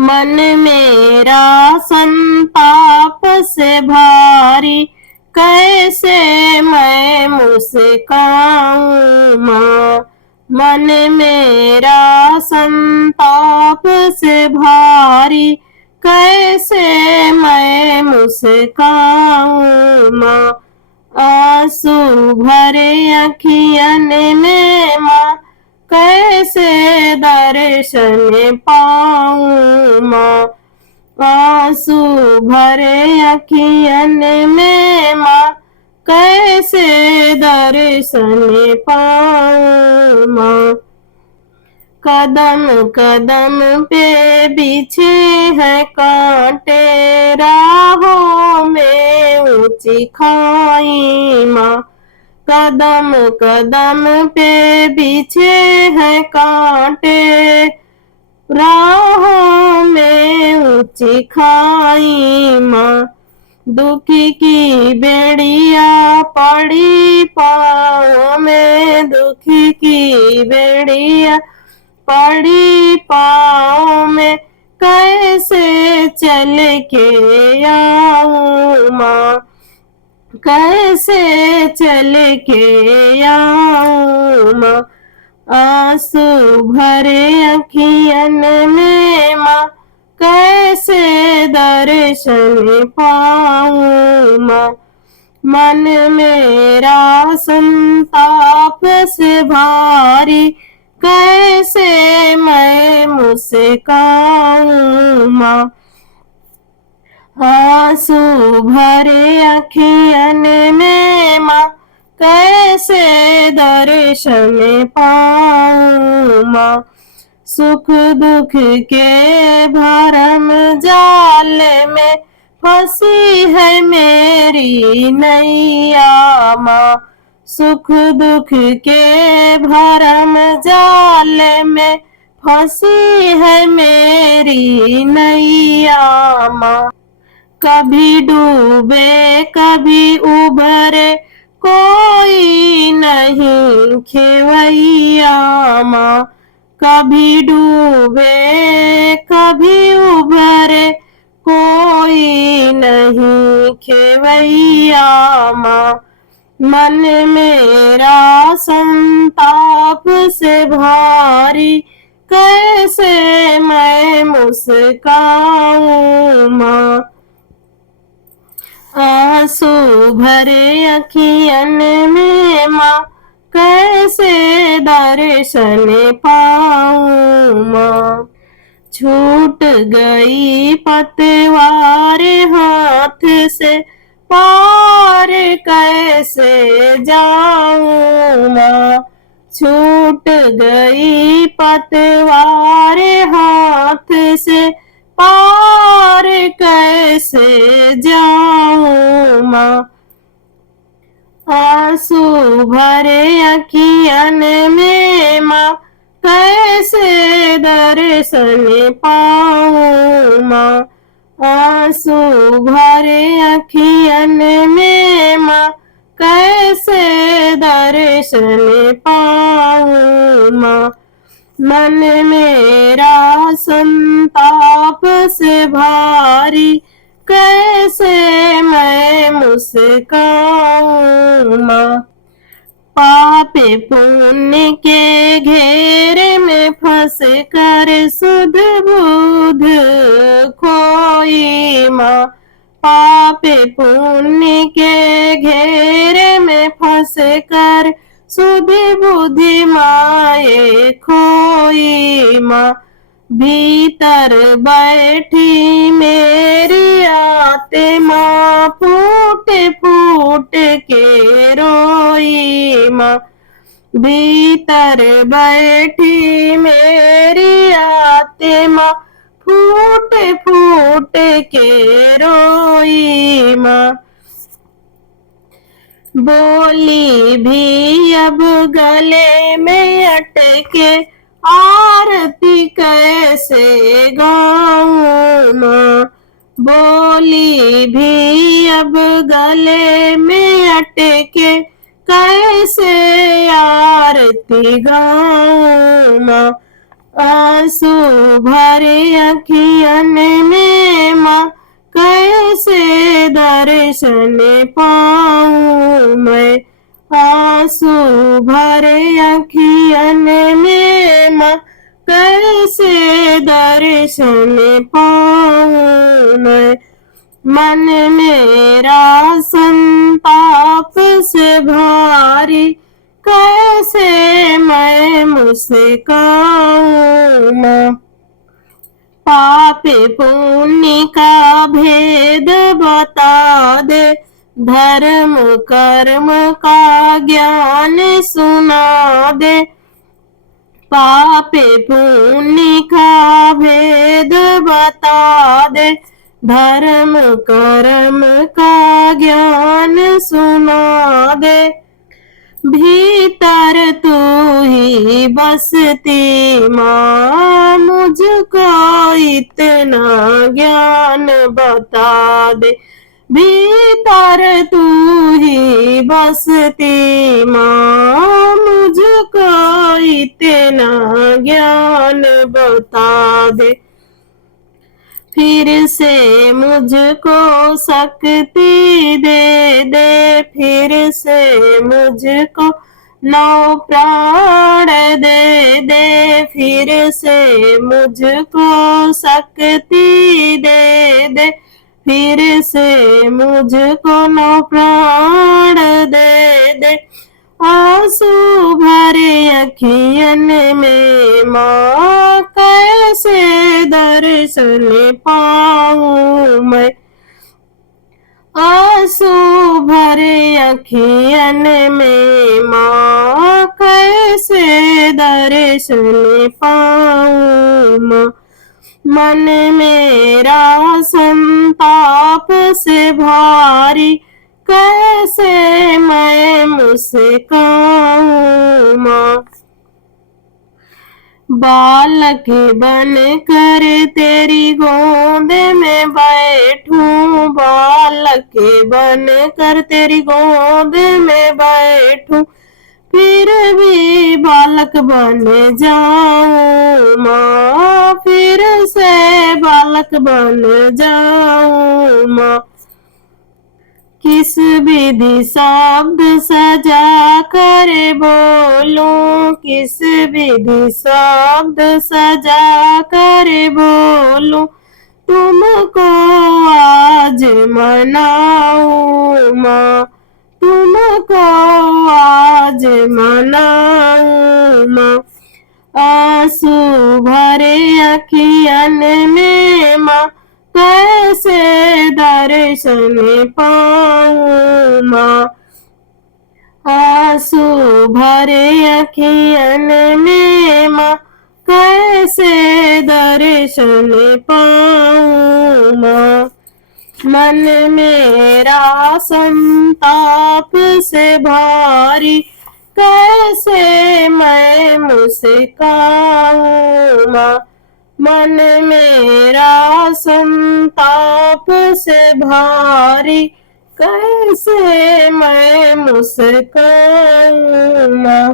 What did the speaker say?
मन मेरा संताप से भारी, कैसे मैं मुस्काऊं माँ। मन मेरा संताप से भारी, कैसे मैं मुस्काऊं माँ। आंसू भरे अखियन में माँ, कैसे दर्शन पाऊं माँ। आंसू भरे अखियन में माँ, कैसे दर्शन पाऊं माँ। कदम कदम पे बिछे हैं कांटे, राहों में ऊंची खाई माँ। कदम कदम पे बिछे हैं कांटे, राहों में ऊंची खाई माँ। दुखी की बेड़िया पड़ी पाँव में, दुखी की बेड़िया पड़ी पाँव में, कैसे चल के आऊं माँ। कैसे चल के आऊं माँ। आंसू भरे अखियन में माँ, कैसे दर्शन पाऊं माँ। मन मेरा संताप से भारी, कैसे मैं मुस्काऊं माँ। आंसू भरे अखियन में माँ, कैसे दर्शन पाऊं माँ। सुख दुख के भरम जाल में फंसी है मेरी नैया माँ। सुख दुख के भरम जाल में फंसी है मेरी नैया माँ। कभी डूबे कभी उभरे, कोई नहीं खेवैया माँ। कभी डूबे कभी उभरे, कोई नहीं खेवैया माँ। मन मेरा संताप से भारी, कैसे मैं मुस्काऊं माँ। आंसू भरे अखियन में माँ, कैसे दर्शन पाऊं माँ। छूट गई पतवार हाथ से, पार कैसे जाऊं माँ। छूट गई पतवार हाथ से, पार कैसे जाऊं माँ। आंसू भरे अखियन में माँ, कैसे दर्शन पाऊं माँ। आंसू भरे अखियन में माँ, कैसे दर्शन पाऊं माँ। मन मेरा संताप से भारी, कैसे मैं मुस्काऊं माँ। पाप पुण्य के घेरे में फंस कर सुध बुध खोई माँ। पाप पुण्य के घेरे में फंस कर सुध बुद्धि माए खोई माँ। भीतर बैठी मेरी आत्मा फूट फूट के रोई माँ। भीतर बैठी मेरी आत्मा फूट फूट के रोई माँ। बोली भी अब गले में अटके, आरती कैसे गाऊं माँ। बोली भी अब गले में अटके, कैसे आरती गाऊं माँ। आंसू भरे अखियन में माँ कैसे दर्शन पाऊं मैं। आंसू भरे अखियन में माँ कैसे दर्शन पाऊं मैं। मन मेरा संताप से भारी कैसे मैं मुस्काऊं माँ। पाप पुण्य का भेद बता दे, धर्म कर्म का ज्ञान सुना दे। पाप पुण्य का भेद बता दे, धर्म कर्म का ज्ञान सुना दे। भीतर तू ही बसती माँ, मुझको इतना ज्ञान बता दे। भीतर तू ही बसती माँ, मुझको इतना ज्ञान बता दे। फिर से मुझको शक्ति दे दे, फिर से मुझको नौ प्राण दे दे। फिर से मुझको शक्ति दे दे, फिर से मुझको नौ प्राण दे दे। आंसू भरे अखियन में माँ कैसे दर्शन पाऊं मैं। आंसू भरे अखियन में माँ कैसे दर्शन पाऊं माँ। मन मेरा संताप से भारी कैसे मैं मुस्काऊं माँ। बालक बन कर तेरी गोद में बैठूं, बालक बन कर तेरी गोद में बैठूं, फिर भी बालक बन जाऊं माँ, फिर से बालक बन जाऊं माँ। किस विधि शब्द सजा कर बोलूं, किस विधि शब्द सजा कर बोलूं, तुमको आज मनाऊं माँ, तुमको आज मनाऊं माँ। आंसू भरे अखियन में माँ कैसे दर्शन पाऊं माँ। आंसू भरे अखियन में माँ कैसे दर्शन पाऊं माँ। मन मेरा संताप से भारी कैसे मैं मुस्काऊं माँ। मन मेरा संताप से भारी कैसे मैं मुस्काऊं माँ।